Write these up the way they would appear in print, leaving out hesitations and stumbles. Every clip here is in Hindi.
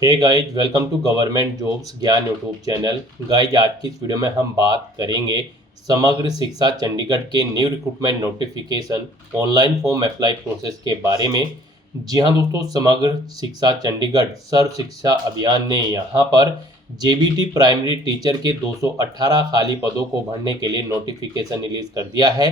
Hey guys, welcome to government jobs Gyan YouTube channel. Guys, आज की इस वीडियो में हम बात करेंगे समग्र शिक्षा चंडीगढ़ के new recruitment notification online form apply process के बारे में। जी हाँ दोस्तों, समग्र शिक्षा चंडीगढ़ सर्व शिक्षा अभियान ने यहाँ पर जेबीटी प्राइमरी टीचर के 218 खाली पदों को भरने के लिए नोटिफिकेशन रिलीज कर दिया है।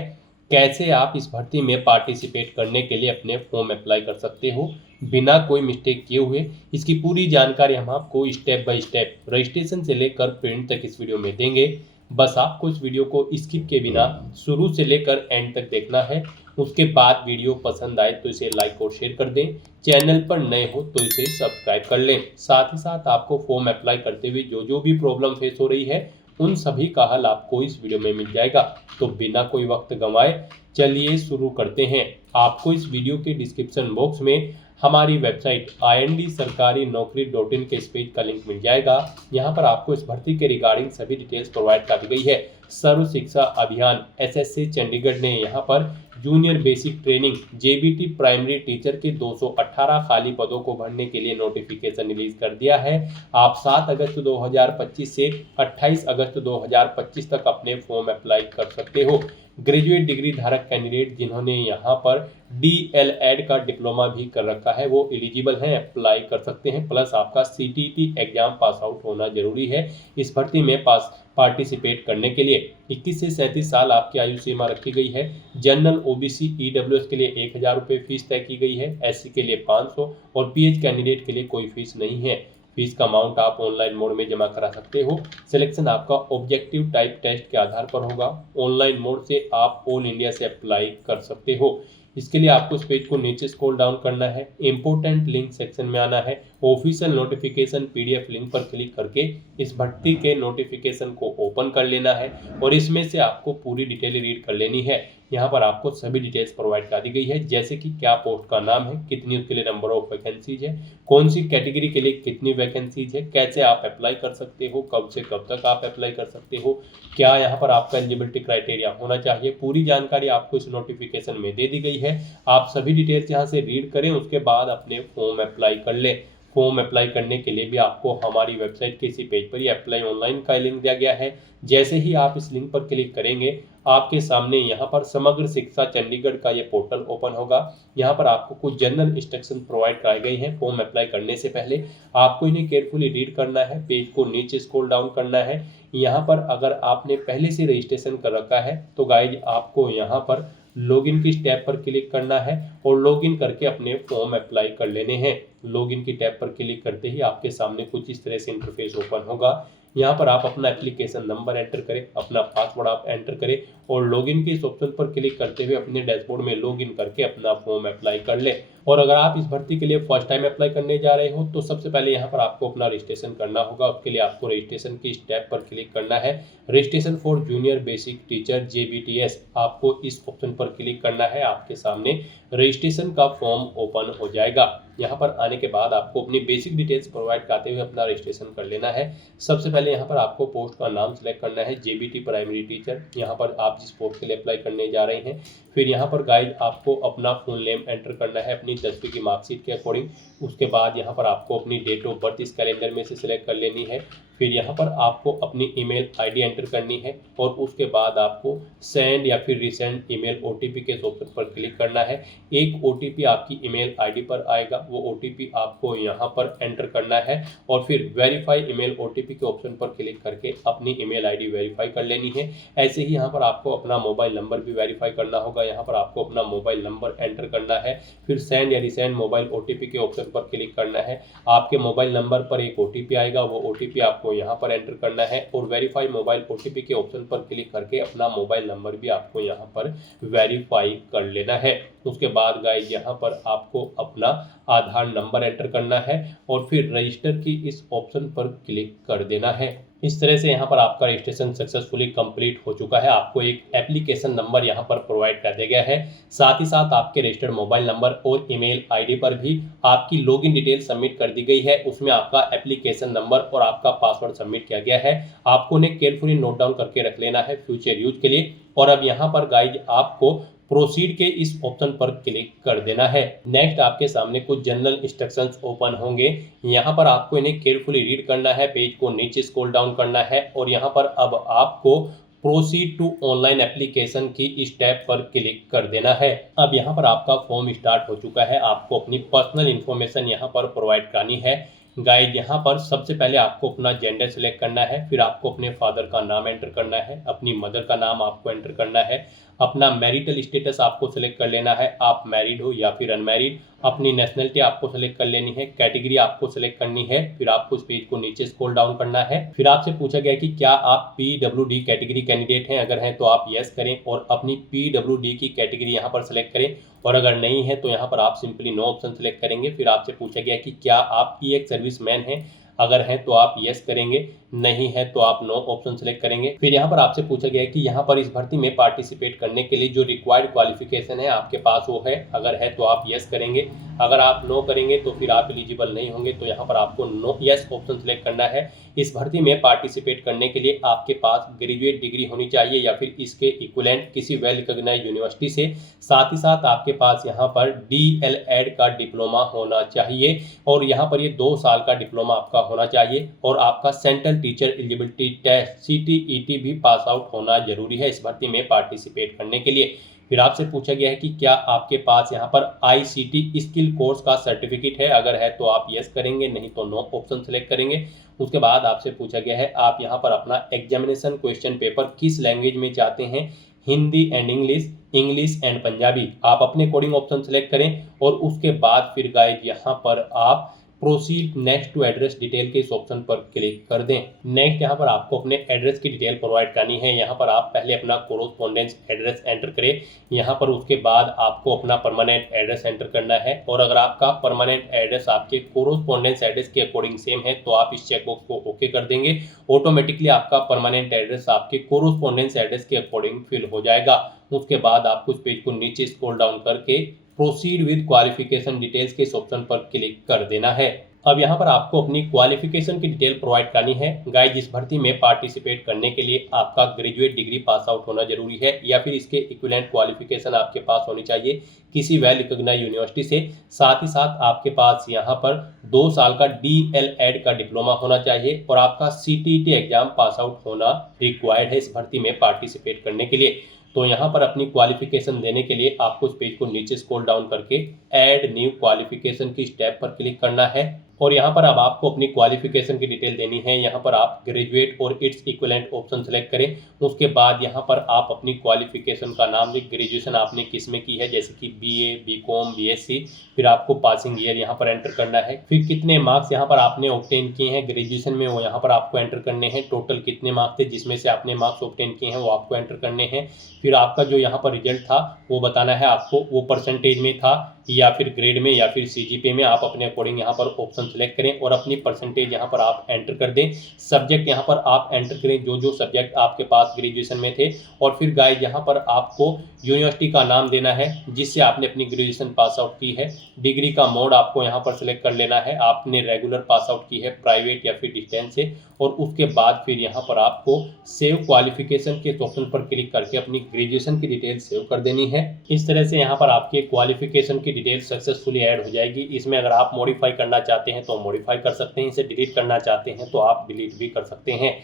कैसे आप इस भर्ती में पार्टिसिपेट करने के लिए अपने फॉर्म अप्लाई कर सकते हो बिना कोई मिस्टेक किए हुए, इसकी पूरी जानकारी हम आपको स्टेप बाय स्टेप रजिस्ट्रेशन से लेकर प्रिंट तक इस वीडियो में देंगे। बस आपको इस वीडियो को स्किप के बिना शुरू से लेकर एंड तक देखना है। उसके बाद वीडियो पसंद आए तो इसे लाइक और शेयर कर दें। चैनल पर नए हो तो इसे सब्सक्राइब कर लें। साथ ही साथ आपको फॉर्म अप्लाई करते हुए जो जो भी प्रॉब्लम फेस हो रही है उन सभी का हल आपको इस वीडियो में मिल जाएगा। तो बिना कोई वक्त गंवाए चलिए शुरू करते हैं। आपको इस वीडियो के डिस्क्रिप्शन बॉक्स में हमारी वेबसाइट ind-sarkari-naukri.in के इस पेज का लिंक मिल जाएगा। यहाँ पर आपको इस भर्ती के रिगार्डिंग सभी डिटेल्स प्रोवाइड कर दी गई है। सर्व शिक्षा अभियान एसएससी चंडीगढ़ ने यहाँ पर junior basic training JBT primary teacher के 218 खाली पदों को भरने के लिए नोटिफिकेशन रिलीज कर दिया है। आप 7 अगस्त 2025 से 28 अगस्त 2025 तक अपने फॉर्म अप्लाई कर सकते हो। ग्रेजुएट डिग्री धारक कैंडिडेट जिन्होंने यहाँ पर DLED का डिप्लोमा भी कर रखा है वो एलिजिबल हैं, अप्लाई कर सकते हैं। प्लस आपका CTT एग्जाम पास आउट होना जरूरी है इस भर्ती में पार्टिसिपेट करने के लिए। 21 से 37 साल आपकी आयु सीमा रखी गई है। जनरल OBC EWS के लिए 1000 रुपये फीस तय की गई है। SC के लिए 500 और PH कैंडिडेट के लिए कोई फीस नहीं है। फीस का अमाउंट आप ऑनलाइन मोड में जमा करा सकते हो। सिलेक्शन आपका ऑब्जेक्टिव टाइप टेस्ट के आधार पर होगा। ऑनलाइन मोड से आप ऑल इंडिया से अप्लाई कर सकते हो। इसके लिए आपको इस पेज को नीचे स्क्रॉल डाउन करना है, इंपोर्टेंट लिंक सेक्शन में आना है, ऑफिशियल नोटिफिकेशन PDF लिंक पर क्लिक करके इस भर्ती के नोटिफिकेशन को ओपन कर लेना है और इसमें से आपको पूरी डिटेल रीड कर लेनी है। यहाँ पर आपको सभी डिटेल्स प्रोवाइड कर दी गई है, जैसे कि क्या पोस्ट का नाम है, कितनी उसके लिए नंबर ऑफ वैकेंसीज है, कौन सी कैटेगरी के लिए कितनी वैकेंसीज है, कैसे आप अप्लाई कर सकते हो, कब से कब तक आप अप्लाई कर सकते हो, क्या यहाँ पर आपका एलिजिबिलिटी क्राइटेरिया होना चाहिए। पूरी जानकारी आपको इस नोटिफिकेशन में दे दी गई है। आप सभी डिटेल्स यहाँ से रीड करें, उसके बाद अपने फॉर्म अप्लाई कर लें। फॉर्म अप्लाई करने के लिए भी आपको हमारी वेबसाइट के इसी पेज पर ही अप्लाई ऑनलाइन का लिंक दिया गया है। जैसे ही आप इस लिंक पर क्लिक करेंगे आपके सामने यहाँ पर समग्र शिक्षा चंडीगढ़ का ये पोर्टल ओपन होगा। यहाँ पर आपको कुछ जनरल इंस्ट्रक्शन प्रोवाइड कराए गए हैं। फॉर्म अप्लाई करने से पहले आपको इन्हें केयरफुली रीड करना है, पेज को नीचे स्क्रॉल डाउन करना है। यहाँ पर अगर आपने पहले से रजिस्ट्रेशन कर रखा है तो गाइज आपको यहाँ पर लॉगिन की टैब पर क्लिक करना है और लॉगिन करके अपने फॉर्म अप्लाई कर लेने हैं। लॉगिन की टैब पर क्लिक करते ही आपके सामने कुछ इस तरह से इंटरफेस ओपन होगा। यहाँ पर आप अपना एप्लीकेशन नंबर एंटर करें, अपना पासवर्ड आप एंटर करें और लॉगिन के इस ऑप्शन पर क्लिक करते हुए अपने डैशबोर्ड में लॉगिन करके अपना फॉर्म अप्लाई कर लें। और अगर आप इस भर्ती के लिए फर्स्ट टाइम अप्लाई करने जा रहे हो तो सबसे पहले यहाँ पर आपको अपना रजिस्ट्रेशन करना होगा। उसके लिए आपको रजिस्ट्रेशन की स्टेप पर क्लिक करना है। Registration for junior basic teacher JBTS, आपको इस ऑप्शन पर क्लिक करना है। आपके सामने रजिस्ट्रेशन का फॉर्म ओपन हो जाएगा। यहाँ पर आने के बाद आपको अपनी बेसिक डिटेल्स प्रोवाइड करते हुए अपना रजिस्ट्रेशन कर लेना है। सबसे पहले यहाँ पर आपको पोस्ट का नाम सिलेक्ट करना है, JBT प्राइमरी टीचर, यहाँ पर आप जिस पोस्ट के लिए अप्लाई करने जा रहे हैं। फिर यहाँ पर गाइड आपको अपना फुल नेम एंटर करना है अपनी 10वीं की मार्कशीट के अकॉर्डिंग। उसके बाद यहाँ पर आपको अपनी डेट ऑफ बर्थ इस कैलेंडर में से सिलेक्ट कर लेनी है। फिर यहाँ पर आपको अपनी ईमेल ID एंटर करनी है और उसके बाद आपको सेंड या फिर रिसेंड ईमेल OTP के ऑप्शन पर क्लिक करना है। एक OTP आपकी ईमेल ID पर आएगा, वो OTP आपको यहाँ पर एंटर करना है और फिर वेरीफाई ईमेल OTP के ऑप्शन पर क्लिक करके अपनी ईमेल ID वेरीफाई कर लेनी है। ऐसे ही यहाँ पर आपको अपना मोबाइल नंबर भी वेरीफाई करना होगा। यहाँ पर आपको अपना मोबाइल नंबर एंटर करना है, फिर सेंड या रिसेंड मोबाइल OTP के ऑप्शन पर क्लिक करना है। आपके मोबाइल नंबर पर एक OTP आएगा, वो OTP आपको यहाँ पर एंटर करना है और वेरीफाई मोबाइल OTP के ऑप्शन पर क्लिक करके अपना मोबाइल नंबर भी आपको यहाँ पर वेरीफाई कर लेना है। उसके बाद गाइस यहाँ पर आपको अपना आधार नंबर एंटर करना है और फिर रजिस्टर की इस ऑप्शन पर क्लिक कर देना है। इस तरह से यहाँ पर आपका रजिस्ट्रेशन सक्सेसफुली कंप्लीट हो चुका है। आपको एक एप्लीकेशन नंबर यहाँ पर प्रोवाइड कर दिया गया है। साथ ही साथ आपके रजिस्टर्ड मोबाइल नंबर और ईमेल ID पर भी आपकी लॉगिन डिटेल सबमिट कर दी गई है। उसमें आपका एप्लीकेशन नंबर और आपका पासवर्ड सबमिट किया गया है। आपको उन्हें केयरफुली नोट डाउन करके रख लेना है फ्यूचर यूज के लिए। और अब यहाँ पर गाइज आपको प्रोसीड के इस ऑप्शन पर क्लिक कर देना है। नेक्स्ट आपके सामने कुछ जनरल इंस्ट्रक्शंस ओपन होंगे। यहाँ पर आपको इन्हें केयरफुली रीड करना है, पेज को नीचे स्क्रॉल डाउन करना है और यहाँ पर अब आपको प्रोसीड टू ऑनलाइन एप्लीकेशन की स्टेप पर क्लिक कर देना है। अब यहाँ पर आपका फॉर्म स्टार्ट हो चुका है। आपको अपनी पर्सनल इन्फॉर्मेशन यहाँ पर प्रोवाइड करनी है। गाइड यहाँ पर सबसे पहले आपको अपना जेंडर सिलेक्ट करना है, फिर आपको अपने फादर का नाम एंटर करना है, अपनी मदर का नाम आपको एंटर करना है, अपना मैरिटल स्टेटस आपको सिलेक्ट कर लेना है, आप मैरिड हो या फिर अनमैरिड, अपनी नेशनलिटी आपको सिलेक्ट कर लेनी है, कैटेगरी आपको सिलेक्ट करनी है, फिर आपको इस पेज को नीचे स्क्रॉल डाउन करना है। फिर आपसे पूछा गया कि क्या आप PWD कैटेगरी कैंडिडेट हैं, अगर हैं तो आप यस करें और अपनी PWD की कैटेगरी यहाँ पर सिलेक्ट करें और अगर नहीं है तो यहाँ पर आप सिंपली नो ऑप्शन सिलेक्ट करेंगे। फिर आपसे पूछा गया कि क्या आप एक सर्विसमैन हैं, अगर हैं तो आप यस करेंगे, नहीं है तो आप नो ऑप्शन सेलेक्ट करेंगे। फिर यहाँ पर आपसे पूछा गया है कि यहाँ पर इस भर्ती में पार्टिसिपेट करने के लिए जो रिक्वायर्ड क्वालिफिकेशन है आपके पास वो है, अगर है तो आप यस करेंगे, अगर आप नो करेंगे तो फिर आप एलिजिबल नहीं होंगे। तो यहाँ पर आपको नो यस ऑप्शन सेलेक्ट करना है। इस भर्ती में पार्टिसिपेट करने के लिए आपके पास ग्रेजुएट डिग्री होनी चाहिए या फिर इसके इक्विवेलेंट किसी वेल रिकॉग्नाइज्ड यूनिवर्सिटी से, साथ ही साथ आपके पास यहाँ पर DL.Ed का डिप्लोमा होना चाहिए और यहाँ पर ये 2 साल का डिप्लोमा आपका होना चाहिए और आपका central teacher eligibility test CTET भी पास आउट होना जरूरी है इस भर्ती में पार्टिसिपेट करने के लिए। फिर आपसे पूछा गया है कि क्या आपके पास यहाँ पर ICT स्किल कोर्स का सर्टिफिकेट है, अगर है तो आप यस करेंगे, नहीं तो नो ऑप्शन सेलेक्ट करेंगे। उसके बाद आपसे पूछा गया है आप यहाँ पर अपना एग्जामिनेशन क्वेश्चन पेपर किस लैंग्वेज में चाहते हैं, Hindi and English, English and Punjabi, आप अपने कोडिंग ऑप्शन सेलेक्ट करें और उसके बाद फिर गाइड यहाँ पर आप proceed next to address detail के इस ऑप्शन पर क्लिक कर दें। नेक्स्ट यहाँ पर आपको अपने एड्रेस की डिटेल प्रोवाइड करनी है। यहाँ पर आप पहले अपना कोरोस्पोंडेंस एड्रेस एंटर करें, यहाँ पर उसके बाद आपको अपना परमानेंट एड्रेस एंटर करना है और अगर आपका परमानेंट एड्रेस आपके कोरोस्पोंडेंस एड्रेस के अकॉर्डिंग सेम है तो आप इस चेकबॉक्स को ओके कर देंगे। ऑटोमेटिकली आपका परमानेंट एड्रेस आपके कोरोस्पोंडेंस एड्रेस के अकॉर्डिंग फिल हो जाएगा। उसके बाद आपको इस पेज को नीचे स्क्रॉल डाउन करके प्रोसीड विद क्वालिफिकेशन डिटेल्स के इस ऑप्शन पर क्लिक कर देना है। अब यहाँ पर आपको अपनी क्वालिफिकेशन की डिटेल प्रोवाइड करनी है। गाइस इस भर्ती में पार्टिसिपेट करने के लिए आपका ग्रेजुएट डिग्री पास आउट होना जरूरी है या फिर इसके इक्विवेलेंट क्वालिफिकेशन आपके पास होनी चाहिए किसी वेल रिकॉग्नाइज्ड यूनिवर्सिटी से, साथ ही साथ आपके पास यहाँ पर 2 साल का DL.Ed का डिप्लोमा होना चाहिए और आपका CTET एग्जाम पास आउट होना रिक्वायर्ड है इस भर्ती में पार्टिसिपेट करने के लिए। तो यहाँ पर अपनी क्वालिफिकेशन देने के लिए आपको इस पेज को नीचे स्क्रॉल डाउन करके ऐड न्यू क्वालिफिकेशन की स्टेप पर क्लिक करना है और यहाँ पर अब आपको अपनी क्वालिफिकेशन की डिटेल देनी है। यहाँ पर आप ग्रेजुएट और इट्स इक्विवेलेंट ऑप्शन सेलेक्ट करें। उसके बाद यहाँ पर आप अपनी क्वालिफिकेशन का नाम लिख, ग्रेजुएशन आपने किस में की है जैसे कि BA, BCom, BSc, फिर आपको पासिंग ईयर यहाँ पर एंटर करना है, फिर कितने मार्क्स यहाँ पर आपने ऑब्टेन किए हैं ग्रेजुएशन में वो यहाँ पर आपको एंटर करने हैं, टोटल कितने मार्क्स थे जिसमें से आपने मार्क्स ऑब्टेन किए हैं वो आपको एंटर करने हैं, फिर आपका जो यहाँ पर रिजल्ट था वो बताना है आपको, वो परसेंटेज में था या फिर ग्रेड में या फिर CGPA में, आप अपने अकॉर्डिंग यहाँ पर ऑप्शन सेलेक्ट करें और अपनी परसेंटेज यहाँ पर आप एंटर कर दें। सब्जेक्ट यहाँ पर आप एंटर करें जो जो सब्जेक्ट आपके पास ग्रेजुएशन में थे और फिर गाइस यहाँ पर आपको यूनिवर्सिटी का नाम देना है जिससे आपने अपनी ग्रेजुएशन पास आउट की है। डिग्री का मोड आपको यहाँ पर सिलेक्ट कर लेना है, आपने रेगुलर पास आउट की है, प्राइवेट या फिर डिस्टेंस से, और उसके बाद फिर यहाँ पर आपको सेव क्वालिफिकेशन के ऑप्शन पर क्लिक करके अपनी ग्रेजुएशन की डिटेल सेव कर देनी है। इस तरह से यहाँ पर आपके क्वालिफिकेशन की डिटेल सक्सेसफुली ऐड हो जाएगी। इसमें अगर आप मॉडिफाई करना चाहते हैं तो मॉडिफाई कर सकते हैं, इसे डिलीट करना चाहते हैं तो आप डिलीट भी कर सकते हैं।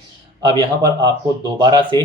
अब यहाँ पर आपको दोबारा से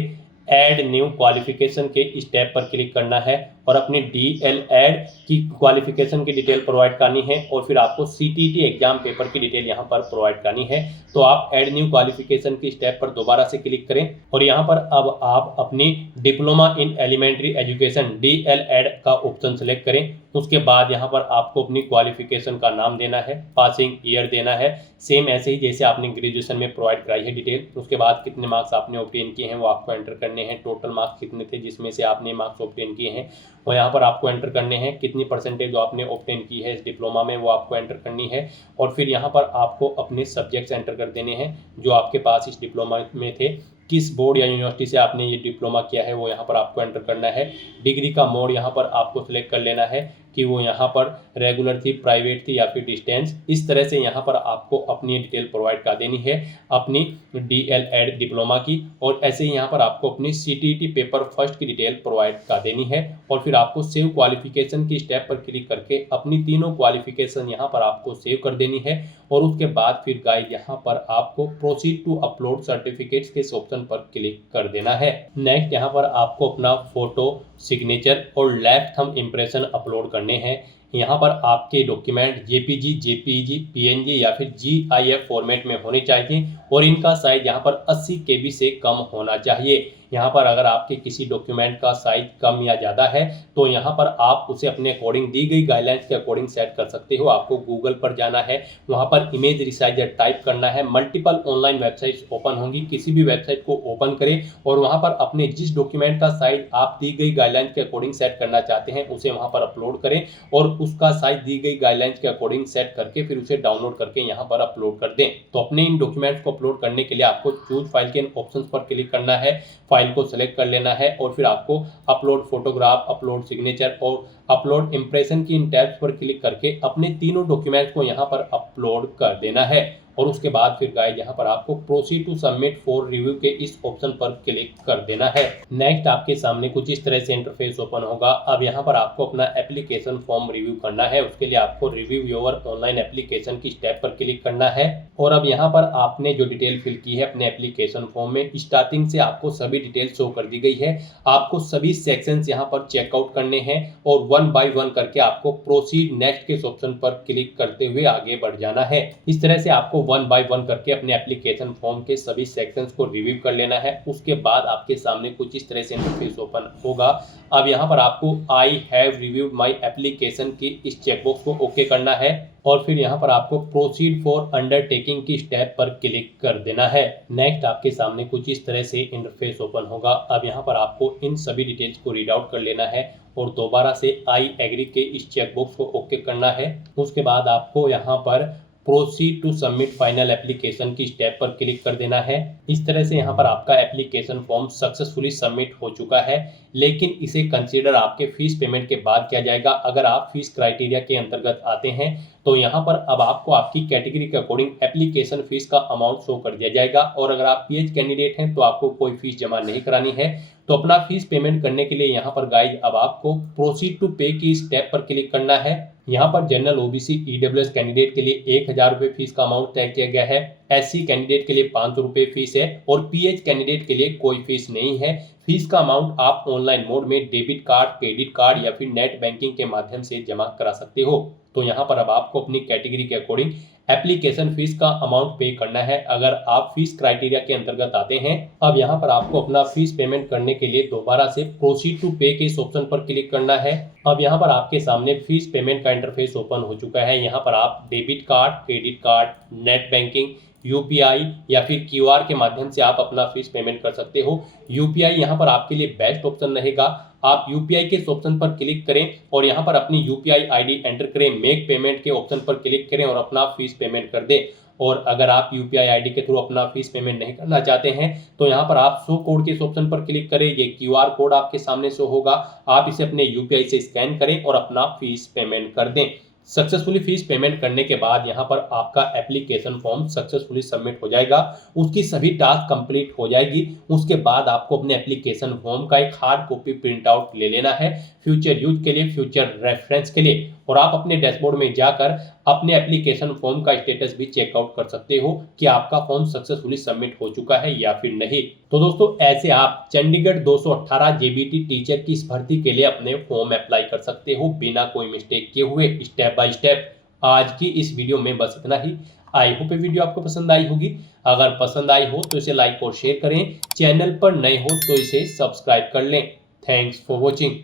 ऐड न्यू क्वालिफिकेशन के स्टेप पर क्लिक करना है और अपनी DL.Ed की क्वालिफिकेशन की डिटेल प्रोवाइड करनी है और फिर आपको CTET एग्जाम पेपर की डिटेल यहाँ पर प्रोवाइड करनी है। तो आप ऐड न्यू क्वालिफिकेशन की स्टेप पर दोबारा से क्लिक करें और यहाँ पर अब आप अपनी diploma in elementary education DL.Ed का ऑप्शन सेलेक्ट करें। उसके बाद यहाँ पर आपको अपनी क्वालिफिकेशन का नाम देना है, पासिंग ईयर देना है, सेम ऐसे ही जैसे आपने ग्रेजुएशन में प्रोवाइड कराई है डिटेल। उसके बाद कितने मार्क्स आपने ऑब्टेन किए हैं वो आपको एंटर करने हैं, टोटल मार्क्स कितने थे जिसमें से आपने मार्क्स ऑब्टेन किए हैं वो यहाँ पर आपको एंटर करने हैं, कितनी परसेंटेज जो आपने ऑब्टेन की है इस डिप्लोमा में वो आपको एंटर करनी है और फिर यहाँ पर आपको अपने सब्जेक्ट्स एंटर कर देने हैं जो आपके पास इस डिप्लोमा में थे। किस बोर्ड या यूनिवर्सिटी से आपने ये डिप्लोमा किया है वो यहाँ पर आपको एंटर करना है। डिग्री का मोड यहाँ पर आपको सिलेक्ट कर लेना है कि वो यहाँ पर रेगुलर थी, प्राइवेट थी या फिर डिस्टेंस। इस तरह से यहाँ पर आपको अपनी डिटेल प्रोवाइड कर देनी है अपनी DL.Ed डिप्लोमा की, और ऐसे ही यहाँ पर आपको अपनी CTET पेपर फर्स्ट की डिटेल प्रोवाइड कर देनी है। और फिर आपको सेव क्वालिफिकेशन की स्टेप पर क्लिक करके अपनी तीनों क्वालिफिकेशन यहाँ पर आपको सेव कर देनी है। और उसके बाद फिर गाइस यहाँ पर आपको प्रोसीड टू अपलोड सर्टिफिकेट्स के ऑप्शन पर क्लिक कर देना है। नेक्स्ट यहाँ पर आपको अपना फोटो, सिग्नेचर और लेफ्ट थंब इम्प्रेशन अपलोड करने हैं। यहाँ पर आपके डॉक्यूमेंट JPG, JPEG, PNG या फिर GIF फॉर्मेट में होने चाहिए और इनका साइज यहाँ पर 80 KB से कम होना चाहिए। यहाँ पर अगर आपके किसी डॉक्यूमेंट का साइज कम या ज़्यादा है तो यहाँ पर आप उसे अपने अकॉर्डिंग दी गई गाइडलाइंस के अकॉर्डिंग सेट कर सकते हो। आपको गूगल पर जाना है, वहाँ पर इमेज रिसाइजर टाइप करना है। मल्टीपल ऑनलाइन वेबसाइट्स ओपन होंगी, किसी भी वेबसाइट को ओपन करें और वहाँ पर अपने जिस डॉक्यूमेंट का साइज आप दी गई गाइडलाइंस के अकॉर्डिंग सेट करना चाहते हैं उसे वहाँ पर अपलोड करें और उसका साइज दी गई गाइडलाइंस के अकॉर्डिंग सेट करके फिर उसे डाउनलोड करके यहाँ पर अपलोड कर दें। तो अपने इन डॉक्यूमेंट्स को अपलोड करने के लिए आपको चूज फाइल के इन ऑप्शंस पर क्लिक करना है, फाइल को सेलेक्ट कर लेना है और फिर आपको अपलोड फोटोग्राफ, अपलोड सिग्नेचर और अपलोड इंप्रेशन की इन टैब्स पर क्लिक करके अपने तीनों डॉक्यूमेंट्स को यहाँ पर अपलोड कर देना है। और उसके बाद फिर गाइस यहाँ पर आपको proceed to submit for review के इस ऑप्शन पर क्लिक कर देना है। नेक्स्ट आपके सामने कुछ इस तरह से इंटरफेस ओपन होगा। अब यहाँ पर आपको अपना एप्लीकेशन फॉर्म रिव्यू करना है। उसके लिए आपको रिव्यू योर ऑनलाइन एप्लीकेशन की स्टेप पर क्लिक करना है और अब यहाँ पर आपने जो डिटेल फिल की है अपने एप्लीकेशन फॉर्म में, स्टार्टिंग से आपको सभी डिटेल शो कर दी गई है। आपको सभी सेक्शंस यहाँ पर चेकआउट करने हैं और 1 बाय 1 करके आपको प्रोसीड नेक्स्ट के ऑप्शन पर क्लिक करते हुए आगे बढ़ जाना है। इस तरह से आपको 1 बाय 1 करके अपने एप्लीकेशन फॉर्म के सभी सेक्शंस को रिव्यू कर लेना है। उसके बाद आपके सामने कुछ इस तरह से इंटरफेस ओपन होगा। अब यहाँ पर आपको I have reviewed my application की इस चेकबॉक्स को ओके करना है और फिर यहाँ पर आपको प्रोसीड फॉर अंडरटेकिंग की स्टेप पर क्लिक कर देना है। नेक्स्ट आपके सामने कुछ इस तरह से इंटरफेस ओपन होगा। अब यहाँ पर आपको इन सभी डिटेल्स को रीड आउट कर लेना है और दोबारा से आई एग्री के इस चेकबॉक्स को ओके करना है। उसके बाद आपको यहाँ पर proceed to submit final application की स्टेप पर क्लिक कर देना है। इस तरह से यहाँ पर आपका एप्लीकेशन फॉर्म सक्सेसफुली सबमिट हो चुका है, लेकिन इसे कंसीडर आपके फीस पेमेंट के बाद किया जाएगा। अगर आप फीस क्राइटेरिया के अंतर्गत आते हैं तो यहाँ पर अब आपको आपकी कैटेगरी के अकॉर्डिंग एप्लीकेशन फीस का अमाउंट शो कर दिया जाएगा और अगर आप PH कैंडिडेट हैं तो आपको कोई फीस जमा नहीं करानी है। तो अपना फीस पेमेंट करने के लिए यहाँ पर गाइस अब आपको प्रोसीड टू पे की स्टेप पर क्लिक करना है। यहाँ पर जनरल OBC EWS कैंडिडेट के लिए 1000 रुपये फीस का अमाउंट तय किया गया है। SC कैंडिडेट के लिए 500 रुपये फीस है और PH कैंडिडेट के लिए कोई फीस नहीं है। फीस का अमाउंट आप ऑनलाइन मोड में डेबिट कार्ड, क्रेडिट कार्ड या फिर नेट बैंकिंग के माध्यम से जमा करा सकते हो। तो यहाँ पर अब आपको अपनी कैटेगरी के अकॉर्डिंग एप्लीकेशन फीस का अमाउंट पे करना है अगर आप फीस क्राइटेरिया के अंतर्गत आते हैं। अब यहाँ पर आपको अपना फीस पेमेंट करने के लिए दोबारा से प्रोसीड टू पे के इस ऑप्शन पर क्लिक करना है। अब यहाँ पर आपके सामने फीस पेमेंट का इंटरफेस ओपन हो चुका है। यहाँ पर आप debit card, credit card, net banking, UPI या फिर QR के माध्यम से आप अपना फीस पेमेंट कर सकते हो। UPI यहाँ पर आपके लिए बेस्ट ऑप्शन रहेगा। आप UPI के ऑप्शन पर क्लिक करें और यहाँ पर अपनी UPI ID एंटर करें, मेक पेमेंट के ऑप्शन पर क्लिक करें और अपना फीस पेमेंट कर दें। और अगर आप UPI ID के थ्रू अपना फीस पेमेंट नहीं करना चाहते हैं तो यहाँ पर आप शो कोड के ऑप्शन पर क्लिक करें। ये QR कोड आपके सामने शो होगा, आप इसे अपने UPI से स्कैन करें और अपना फीस पेमेंट कर दें। सक्सेसफुली फीस पेमेंट करने के बाद यहाँ पर आपका एप्लीकेशन फॉर्म सक्सेसफुली सबमिट हो जाएगा, उसकी सभी टास्क कंप्लीट हो जाएगी। उसके बाद आपको अपने एप्लीकेशन फॉर्म का एक हार्ड कॉपी प्रिंट आउट ले लेना है फ्यूचर यूज के लिए, फ्यूचर रेफरेंस के लिए, और आप अपने डैशबोर्ड में जाकर अपने एप्लीकेशन फॉर्म का स्टेटस भी चेकआउट कर सकते हो कि आपका फॉर्म सक्सेसफुली सबमिट हो चुका है या फिर नहीं। तो दोस्तों ऐसे आप चंडीगढ़ 218 JBT टीचर की इस भर्ती के लिए अपने फॉर्म अप्लाई कर सकते हो बिना कोई मिस्टेक किए हुए, स्टेप बाय स्टेप। आज की इस वीडियो में बस इतना ही। आई होप ये वीडियो आपको पसंद आई होगी। अगर पसंद आई हो तो इसे लाइक और शेयर करें, चैनल पर नए हो तो इसे सब्सक्राइब कर लें। Thanks for watching.